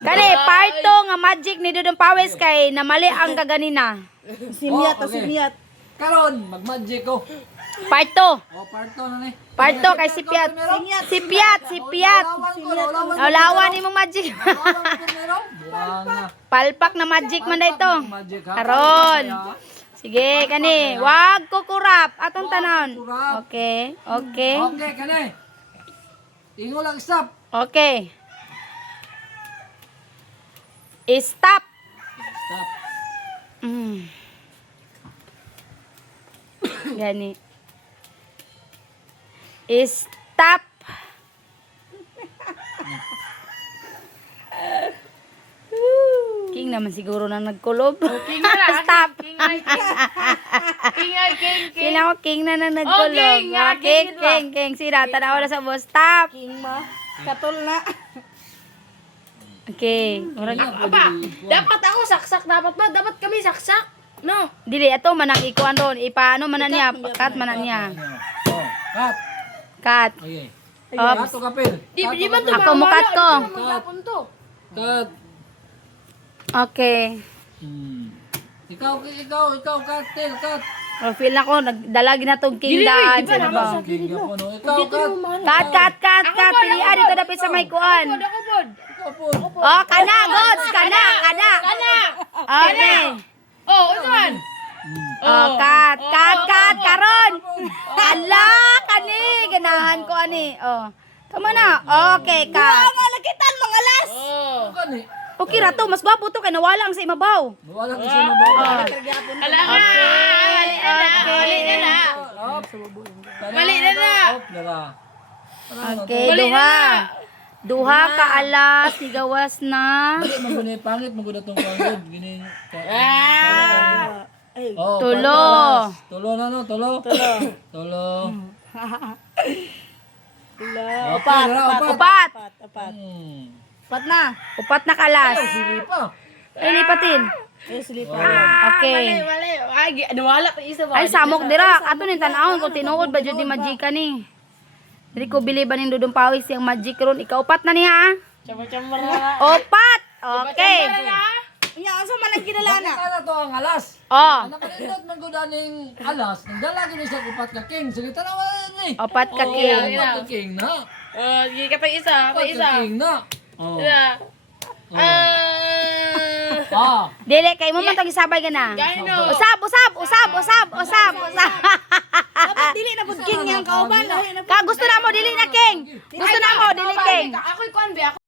Kani, part 2 nga magic ni Dudong Pawis kay namali ang kaganina. Simyat, Oh, okay. simyat. Karon, mag-magic ko. Part 2. O, parto na ni. Part 2 kay si Piat. Si Piat, si Piat. Lawan ni mong magic. Buang na. Palpak na magic man na ito. Magic ha. Karon. Sige, kani. Wag kukurap. Atong tanon. kukurap. Okay, okay. Okay, kanay. Ingo lang stop. Okay. Stop. Stop. Gani. Stop. King naman siguro na nagkulob. King na. Stop. King ay king. King ay king. Sila ko king na nagkulob. king nga, King, king, king, king. Sira, tanaw na sa boss. Stop. King ma. Katol na. Okay. Murag, Aba, dapat ako saksak. Dapat ba? Dapat kami saksak. No. dili, ato manang ikuan doon. Ipaano manan niya. Cut manan niya. Oh, cut. Cut. Okay. Ops. Cut to kapil. Di ba ito Ako mukat ko. Punto. Cut. Okay. Ikaw, cut, tail, cut. O, feel na ko, nagdalagi na tong king daan. di ba Sino naman ba? sa King Gapo, no? Ikaw, cut. Cut. Pilihan dito dapit sa may kuan. Ako pod. Ikaw po. Oh, kana, gods. Kana. Okay. Oh, usan. Oh, cut. Karon. Ala, kani. Ganahan ko, ani. Oh. Tama na. Okay, cut. Mga lakitan, mga las. Oh. Kani. Okay ra to, mas gwapo to kay nawala ang sa imabaw. Wala ko siya mabawa. Ala na. Mali na na. Mali na na. Op, dara. Okay, duha ka alas, sigawas na. Dili magunay pangit maguda tong pangod gini. Ay, Oh, Tulo. patas. Tulo na no, tulo. Tulo. Okay, dara, opat. Upat. Pat na. Upat na kalas. Sige pa. Ay, lipatin. Ay, silipa. Okay. Mali. Ay, nawala pa isa ba? Ay, samok dira. Ato ni tanawon kung tinuod ba jud ni magika ni. Dili ko bili ba ning Dudong Pawis yung magic ron. Ikaw upat na niya. Chamar na. Upat. Okay. Nya, asa man ang kinalana? Ano to ang alas? Oh, Nakalindot man gud aning alas. Nagdala gyud siya upat ka king. Sige tanawa ni. upat ka Oh, king. upat ka king na. Oh, sige ka pa isa. Pa Upat isa. ka king na. Oh. Isa. Ah. Dili kay mo man tong isabay ka na. Gano. Usab. Dapat dili na pud king yang kauban. Ka gusto na mo dili na king. Gusto na mo dili king. Ako'y kuan be.